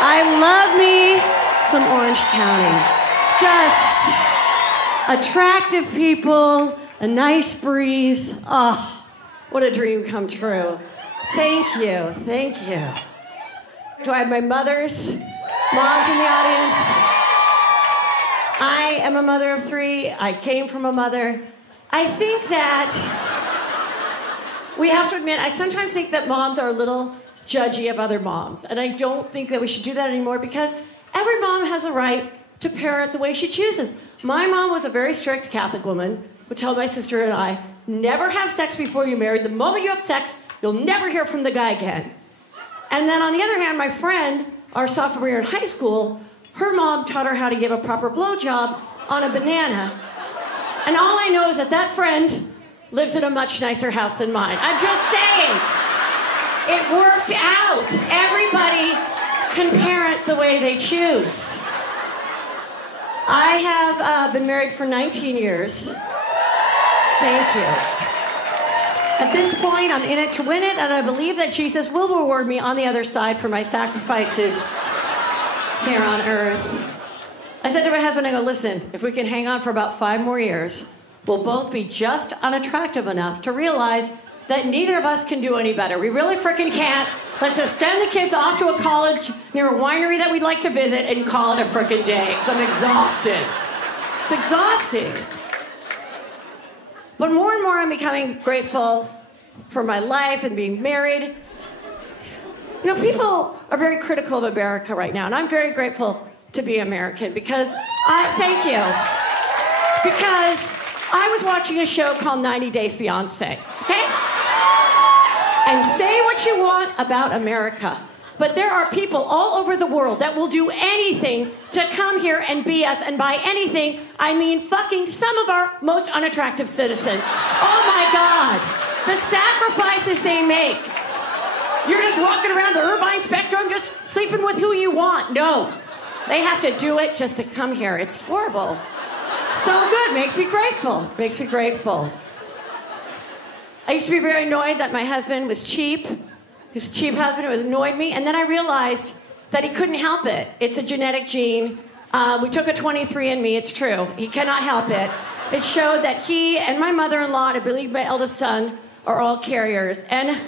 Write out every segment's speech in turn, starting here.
I love me some Orange County. Just attractive people, a nice breeze. Oh, what a dream come true. Thank you, thank you. Do I have my moms in the audience? I am a mother of 3. I came from a mother. I think that we have to admit, I sometimes think that moms are a little judgy of other moms. And I don't think that we should do that anymore because every mom has a right to parent the way she chooses. My mom was a very strict Catholic woman, would tell my sister and I, never have sex before you're married. The moment you have sex, you'll never hear from the guy again. And then on the other hand, my friend, our sophomore year in high school, her mom taught her how to give a proper blowjob on a banana. And all I know is that that friend lives in a much nicer house than mine. I'm just saying. It worked out. Everybody can parent the way they choose. I have been married for 19 years. Thank you. At this point, I'm in it to win it, and I believe that Jesus will reward me on the other side for my sacrifices here on earth. I said to my husband, I go, listen, if we can hang on for about 5 more years, we'll both be just unattractive enough to realize that neither of us can do any better. We really freaking can't. Let's just send the kids off to a college near a winery that we'd like to visit and call it a freaking day, because I'm exhausted. It's exhausting. But more and more I'm becoming grateful for my life and being married. You know, people are very critical of America right now, and I'm very grateful to be American because thank you. Because I was watching a show called 90 Day Fiancé, okay? And say what you want about America, but there are people all over the world that will do anything to come here and be us, and by anything, I mean fucking some of our most unattractive citizens. Oh my God, the sacrifices they make. You're just walking around the Irvine spectrum, just sleeping with who you want. No, they have to do it just to come here. It's horrible. So good, makes me grateful, makes me grateful. I used to be very annoyed that my husband was cheap. His cheap husband, it annoyed me. And then I realized that he couldn't help it. It's a genetic gene. We took a 23andMe, it's true. He cannot help it. It showed that he and my mother-in-law, and I believe my eldest son, are all carriers. And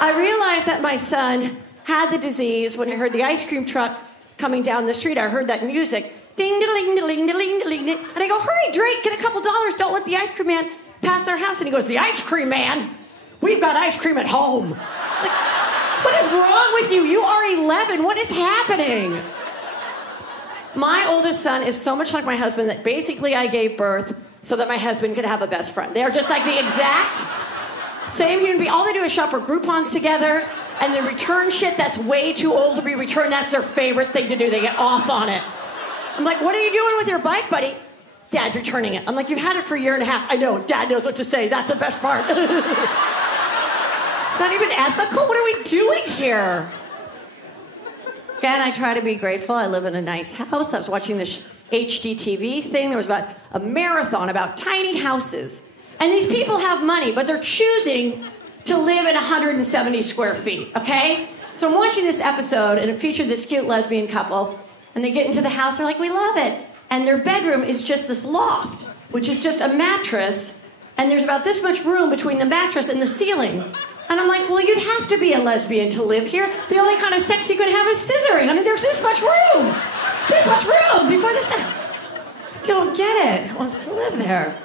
I realized that my son had the disease when I heard the ice cream truck coming down the street. I heard that music. Ding-a-ling-a-ling-a-ling-a-ling. And I go, hurry, Drake, get a couple dollars. Don't let the ice cream man pass our house. And he goes, the ice cream man? We've got ice cream at home. Like, what is wrong with you? You are 11. What is happening? My oldest son is so much like my husband that basically I gave birth so that my husband could have a best friend. They are just like the exact same human being. All they do is shop for Groupons together and then return shit that's way too old to be returned. That's their favorite thing to do. They get off on it. I'm like, what are you doing with your bike, buddy? Dad's returning it. I'm like, you've had it for a year and a half. I know, Dad knows what to say. That's the best part. It's not even ethical. What are we doing here? Again, I try to be grateful. I live in a nice house. I was watching this HGTV thing. There was about a marathon about tiny houses. And these people have money, but they're choosing to live in 170 square feet, okay? So I'm watching this episode, and it featured this cute lesbian couple. And they get into the house. They're like, we love it. And their bedroom is just this loft, which is just a mattress. And there's about this much room between the mattress and the ceiling. And I'm like, well, you'd have to be a lesbian to live here. The only kind of sex you can have is scissoring. I mean, there's this much room. This much room before this. I don't get it. Who wants to live there?